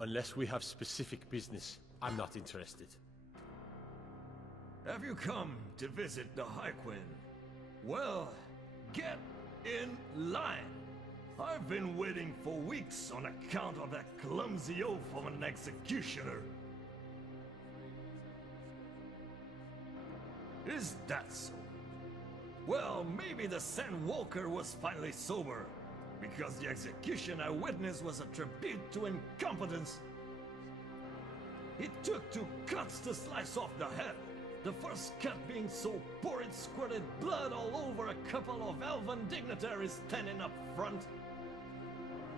Unless we have specific business, I'm not interested. Have you come to visit the High Queen? Well, get in line. I've been waiting for weeks on account of that clumsy oaf of an executioner. Is that so? Well, maybe the Sandwalker was finally sober, because the execution I witnessed was a tribute to incompetence. It took 2 cuts to slice off the head. The first cut being so poor it squirted blood all over a couple of elven dignitaries standing up front.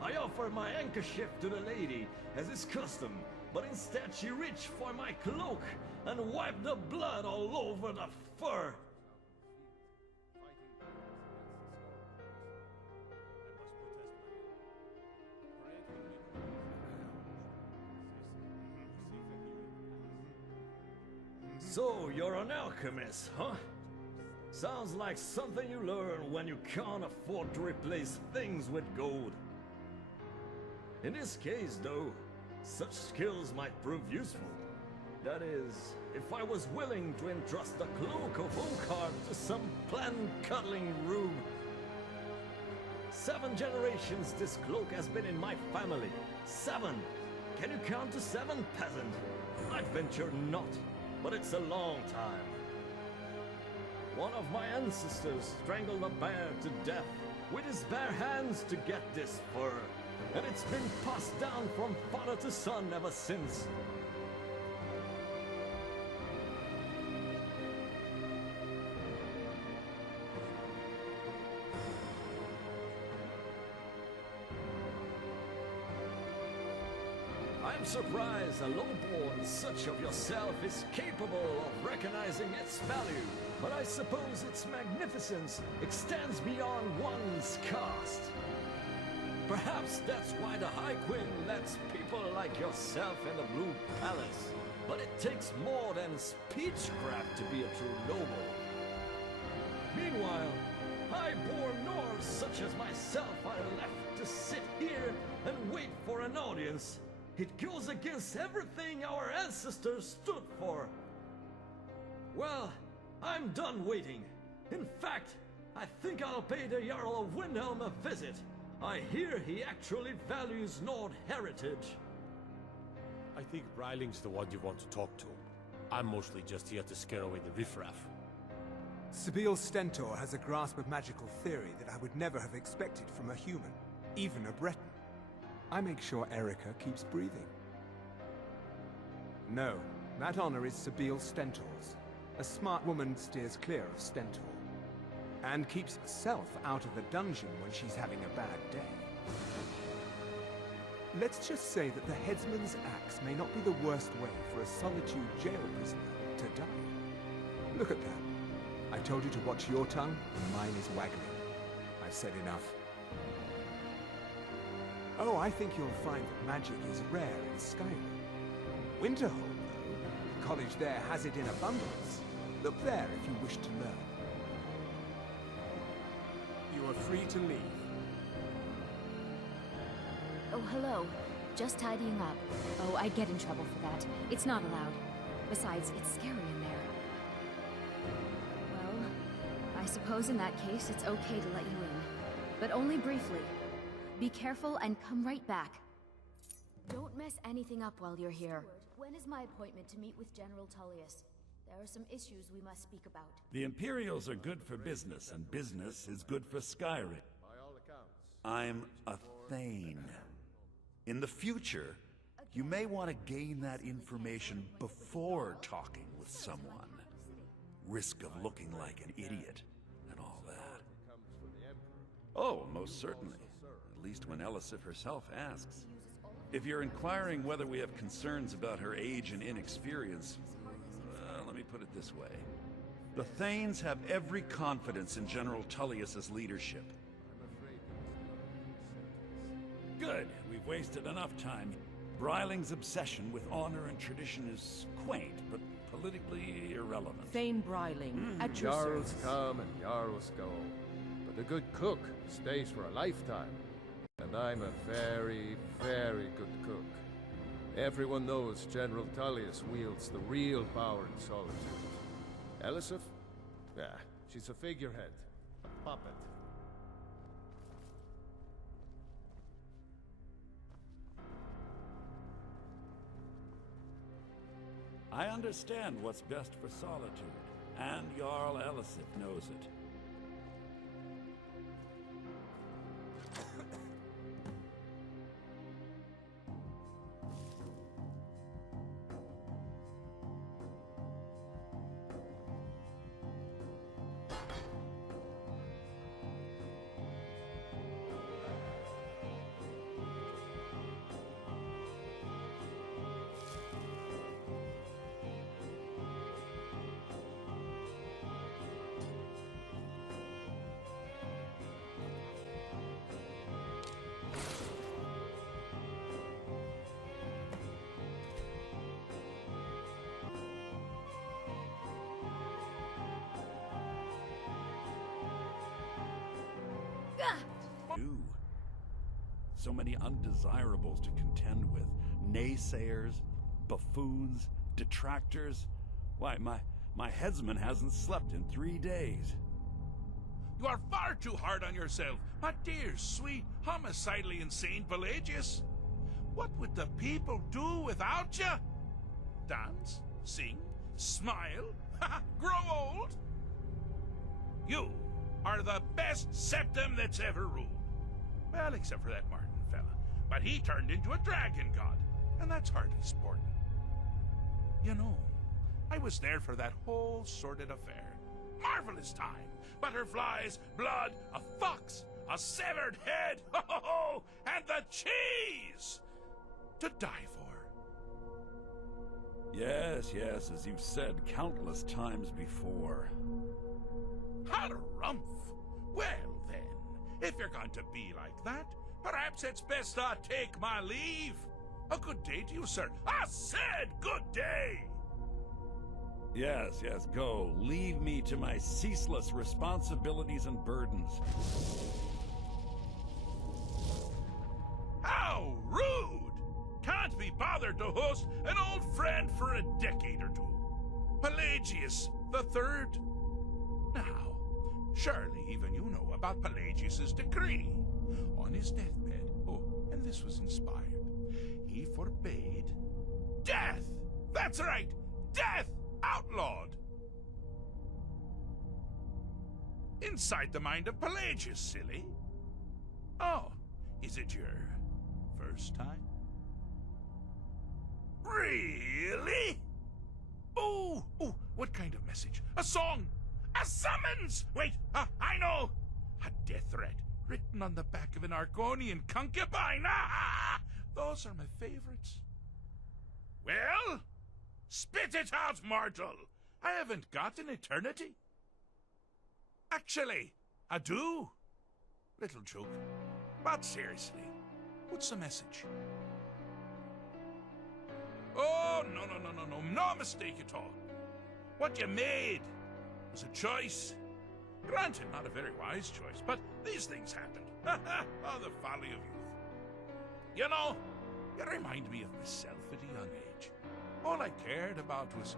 I offered my handkerchief to the lady, as is custom, but instead she reached for my cloak and wiped the blood all over the fur. So, you're an alchemist, huh? Sounds like something you learn when you can't afford to replace things with gold. In this case, though, such skills might prove useful. That is, if I was willing to entrust the cloak of Oak-Heart to some plant-cuddling rube. 7 generations this cloak has been in my family. 7! Can you count to 7, peasant? I'd venture not. But it's a long time. One of my ancestors strangled a bear to death with his bare hands to get this fur, and it's been passed down from father to son ever since. I'm surprised a lowborn such of yourself is capable of recognizing its value, but I suppose its magnificence extends beyond one's caste. Perhaps that's why the High Queen lets people like yourself in the Blue Palace, but it takes more than speechcraft to be a true noble. Meanwhile, high-born Norse such as myself are left to sit here and wait for an audience. It goes against everything our ancestors stood for. Well, I'm done waiting. In fact, I think I'll pay the Jarl of Windhelm a visit. I hear he actually values Nord heritage. I think Bryling's the one you want to talk to. I'm mostly just here to scare away the riffraff. Sibyl Stentor has a grasp of magical theory that I would never have expected from a human, even a Breton. I make sure Erica keeps breathing. No, that honor is Sibyl Stentor's. A smart woman steers clear of Stentor, and keeps herself out of the dungeon when she's having a bad day. Let's just say that the headsman's axe may not be the worst way for a Solitude jail prisoner to die. Look at that. I told you to watch your tongue, and mine is waggling. I've said enough. Oh, I think you'll find that magic is rare in Skyrim. Winterhold, though, the college there has it in abundance. Look there if you wish to learn. You are free to leave. Oh, hello. Just tidying up. Oh, I'd get in trouble for that. It's not allowed. Besides, it's scary in there. Well, I suppose in that case it's okay to let you in. But only briefly. Be careful and come right back. Don't mess anything up while you're here. When is my appointment to meet with General Tullius? There are some issues we must speak about. The Imperials are good for business, and business is good for Skyrim. I'm a Thane. In the future, you may want to gain that information before talking with someone. Risk of looking like an idiot, and all that. Oh, most certainly. At least when Elisif herself asks. If you're inquiring whether we have concerns about her age and inexperience, let me put it this way. The Thanes have every confidence in General Tullius's leadership. Good. We've wasted enough time. Bryling's obsession with honor and tradition is quaint, but politically irrelevant. Thane Bryling, at your Jarls service. come and Jarls go, but a good cook stays for a lifetime. And I'm a very, very good cook. Everyone knows General Tullius wields the real power in Solitude. Elisif? Yeah, she's a figurehead. A puppet. I understand what's best for Solitude, and Jarl Elisif knows it. So many undesirables to contend with. Naysayers, buffoons, detractors. Why, my headsman hasn't slept in 3 days. You are far too hard on yourself, my dear, sweet, homicidally insane Pelagius. What would the people do without you? Dance? Sing? Smile? Grow old? You are the best septim that's ever ruled. Well, except for that Martin fella. But he turned into a dragon god, and that's hardly sporting. You know, I was there for that whole sordid affair. Marvelous time. Butterflies, blood, a fox, a severed head, ho, and the cheese to die for. Yes, as you've said countless times before. Harumph! Well then, if you're going to be like that, perhaps it's best I take my leave. A good day to you, sir. I said good day! Yes, go. Leave me to my ceaseless responsibilities and burdens. How rude! Can't be bothered to host an old friend for a decade or two. Pelagius the Third. Now, surely even you know about Pelagius's decree. On his deathbed, and this was inspired, he forbade death! That's right! Death! Outlawed! Inside the mind of Pelagius, silly. Oh, is it your first time? Really? Oh, what kind of message? A song? A summons! Wait, I know! A death threat written on the back of an Argonian concubine! Those are my favorites. Well, spit it out, mortal! I haven't got an eternity. Actually, I do. Little joke. But seriously, what's the message? Oh, no mistake at all. What you made was a choice. Granted, not a very wise choice, but these things happened. Oh, the folly of youth. You know, you remind me of myself at a young age. All I cared about was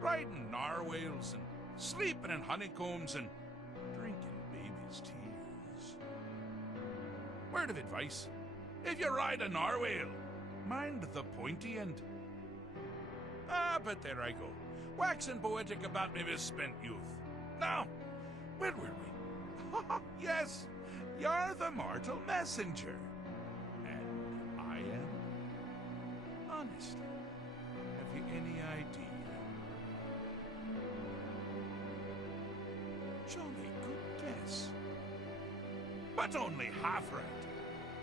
riding narwhals and sleeping in honeycombs and drinking baby's tears. Word of advice, if you ride a narwhal, mind the pointy end. But there I go, waxing poetic about my misspent youth. Now, where were we? Yes, you're the mortal messenger. And I am? Honestly, have you any idea? Jolly good guess. But only half right.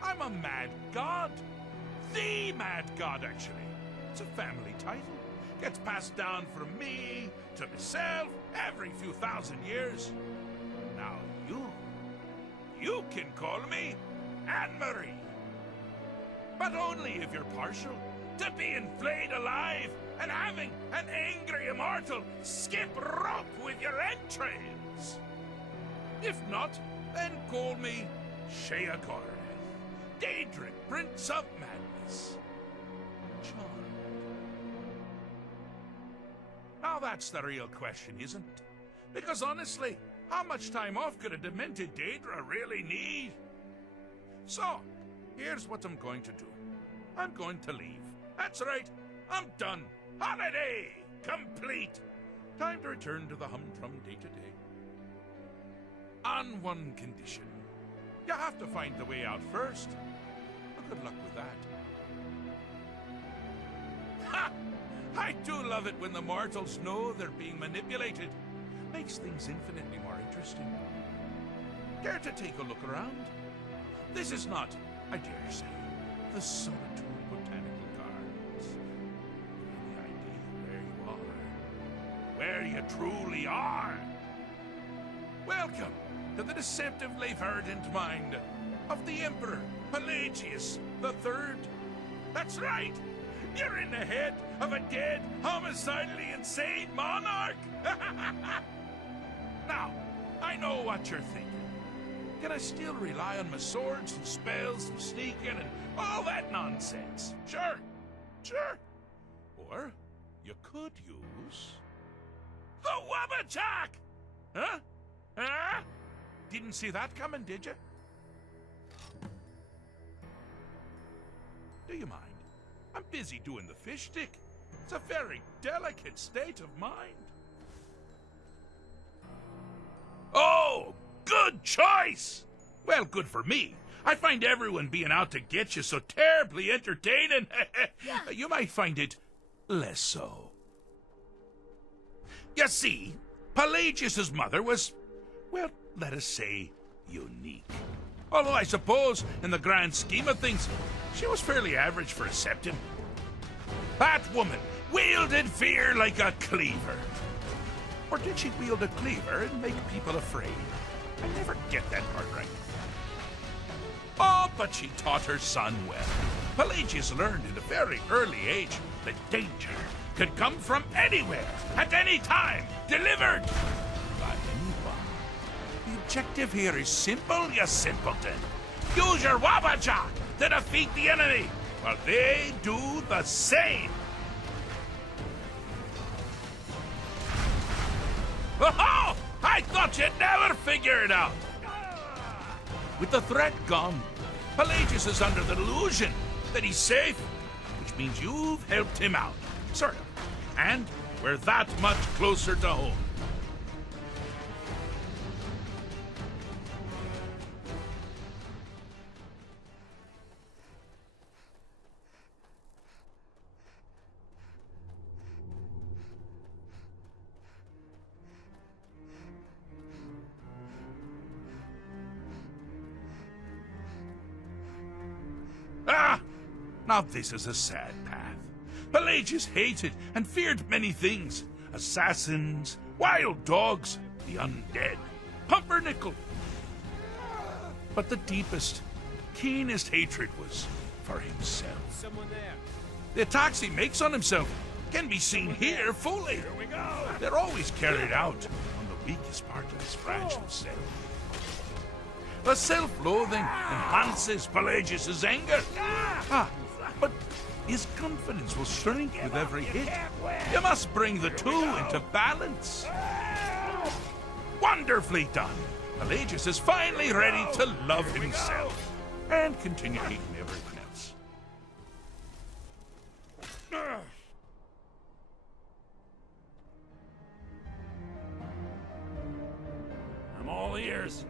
I'm a mad god. The mad god, actually. It's a family title. Gets passed down from me to myself every few thousand years. Now you can call me Anne-Marie. But only if you're partial to being flayed alive and having an angry immortal skip rope with your entrails. If not, then call me Sheogorath, Daedric Prince of Madness. charmed. Now that's the real question, isn't it? Because honestly, how much time off could a demented Daedra really need? So, here's what I'm going to do. I'm going to leave. That's right, I'm done. Holiday complete. Time to return to the humdrum day-to-day. On one condition. You have to find the way out first. But good luck with that. Ha! I do love it when the mortals know they're being manipulated. Makes things infinitely more interesting. Care to take a look around? This is not, I dare say, the Solitude Botanical Gardens. Any idea where you are? Where you truly are? Welcome to the deceptively verdant mind of the Emperor Pelagius III. That's right! You're in the head of a dead, homicidally insane monarch! Now, I know what you're thinking. Can I still rely on my swords and spells and sneaking and all that nonsense? Sure, sure. Or you could use the Wabachak! Huh? Huh? Didn't see that coming, did you? Do you mind? I'm busy doing the fish stick. It's a very delicate state of mind. Oh, good choice! Well, good for me. I find everyone being out to get you so terribly entertaining. You might find it less so. You see, Pelagius's mother was, well, let us say, unique. Although I suppose, in the grand scheme of things, she was fairly average for a septim. That woman wielded fear like a cleaver. Or did she wield a cleaver and make people afraid? I never get that part right. Oh, but she taught her son well. Pelagius learned at a very early age that danger could come from anywhere, at any time, delivered by anyone. The objective here is simple, you simpleton. Use your Wabachak to defeat the enemy, while they do the same. Oh, I thought you'd never figure it out. With the threat gone, Pelagius is under the delusion that he's safe, which means you've helped him out, sort of. And we're that much closer to home. Ah! Now this is a sad path. Pelagius hated and feared many things. Assassins, wild dogs, the undead, pumpernickel. But the deepest, keenest hatred was for himself. Someone there. The attacks he makes on himself can be seen here fully. Here we go. They're always carried out on the weakest part of his fragile self. The self-loathing enhances Pelagius' anger. But his confidence will shrink with every hit. You must bring the two into balance. Wonderfully done. Pelagius is finally ready to love himself and continue hating everyone else. I'm all ears.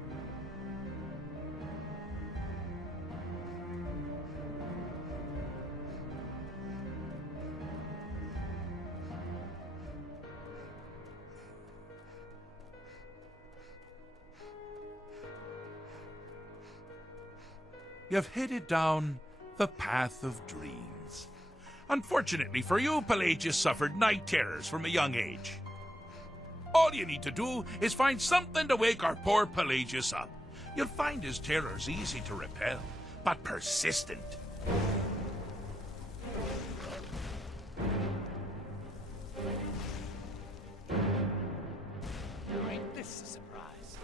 You've headed down the path of dreams. Unfortunately for you, Pelagius suffered night terrors from a young age. All you need to do is find something to wake our poor Pelagius up. You'll find his terrors easy to repel, but persistent. Ain't this a surprise?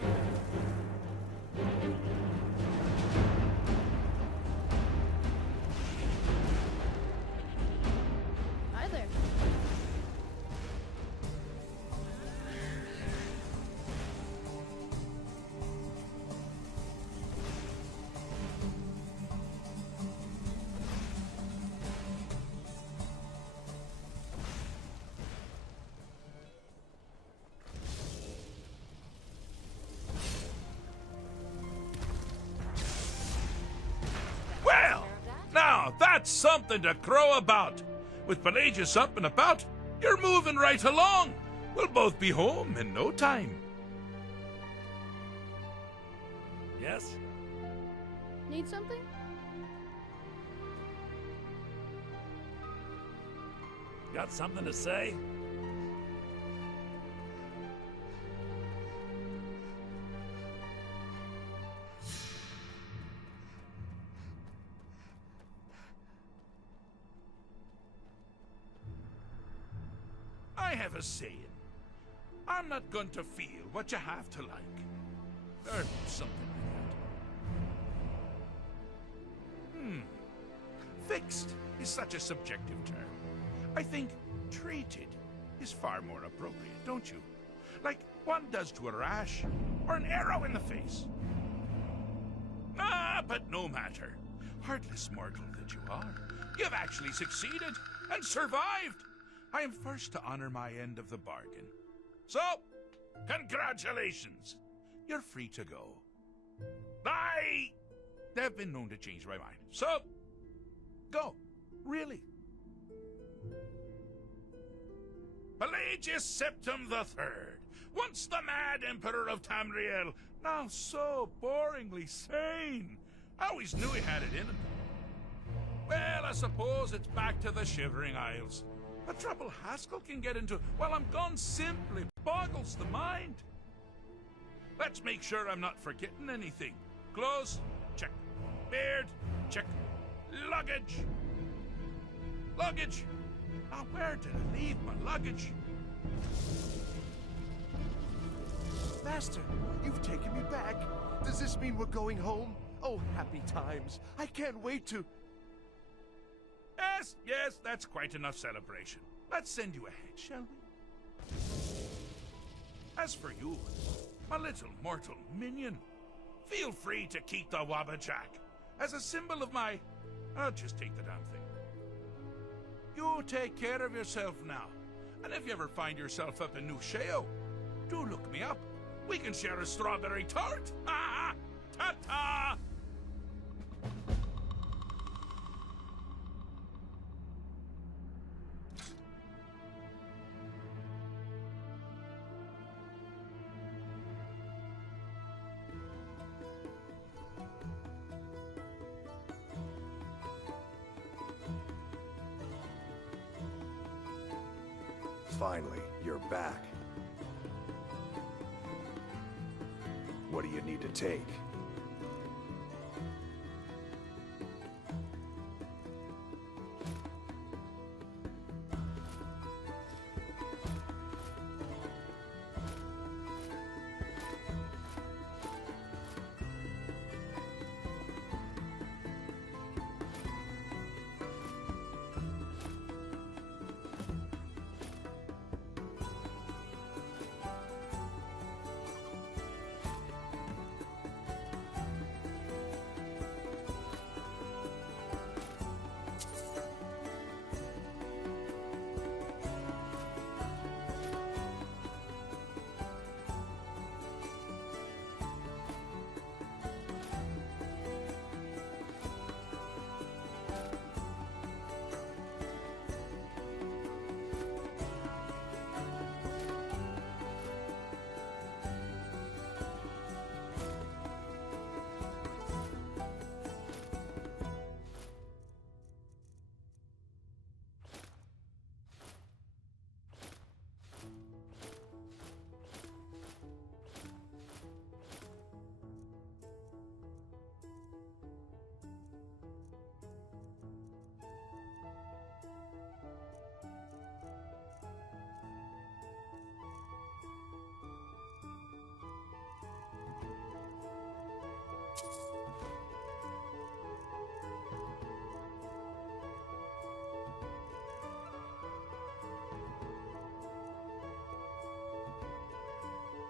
Now, that's something to crow about. With Pelagius up and about, you're moving right along. We'll both be home in no time. Yes? Need something? Got something to say? I have a saying. I'm not going to feel what you have to like. Or something like that. Fixed is such a subjective term. I think treated is far more appropriate, don't you? Like one does to a rash, or an arrow in the face. But no matter. Heartless mortal that you are, you've actually succeeded and survived. I am first to honor my end of the bargain. So, congratulations. You're free to go. I have been known to change my mind. So, go. Really. Pelagius Septim the Third, once the mad emperor of Tamriel, now so boringly sane. I always knew he had it in him. Well, I suppose it's back to the Shivering Isles. The trouble Haskell can get into while I'm gone simply boggles the mind. Let's make sure I'm not forgetting anything. Clothes, check. Beard, check. Luggage. Luggage. Now, where did I leave my luggage? Master, you've taken me back. Does this mean we're going home? Oh, happy times. I can't wait to... Yes, that's quite enough celebration. Let's send you ahead, shall we? As for you, my little mortal minion, feel free to keep the Wabbajack as a symbol of my... I'll just take the damn thing. You take care of yourself now, and if you ever find yourself up in New Sheo, do look me up. We can share a strawberry tart. Ta-ta! Finally, you're back. What do you need to take?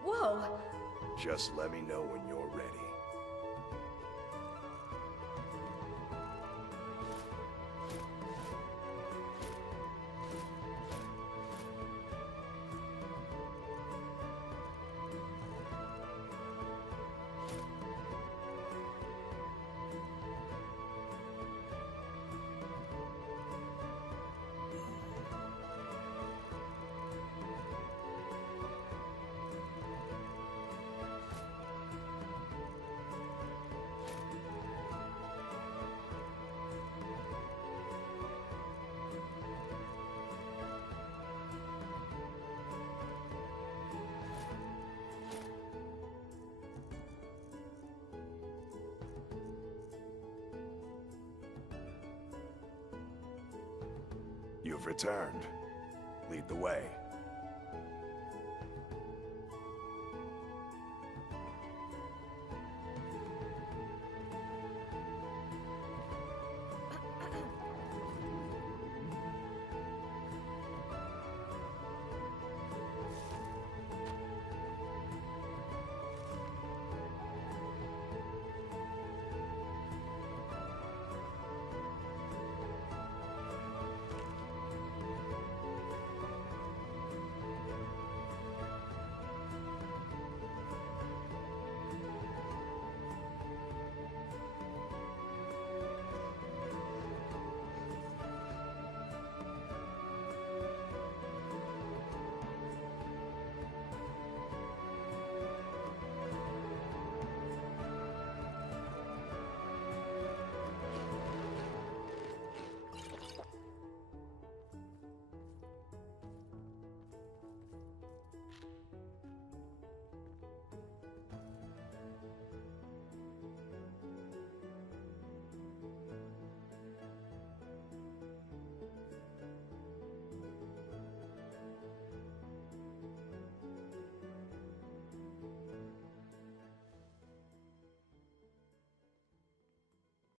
Whoa! Just let me know when you're ready. You've returned. Lead the way.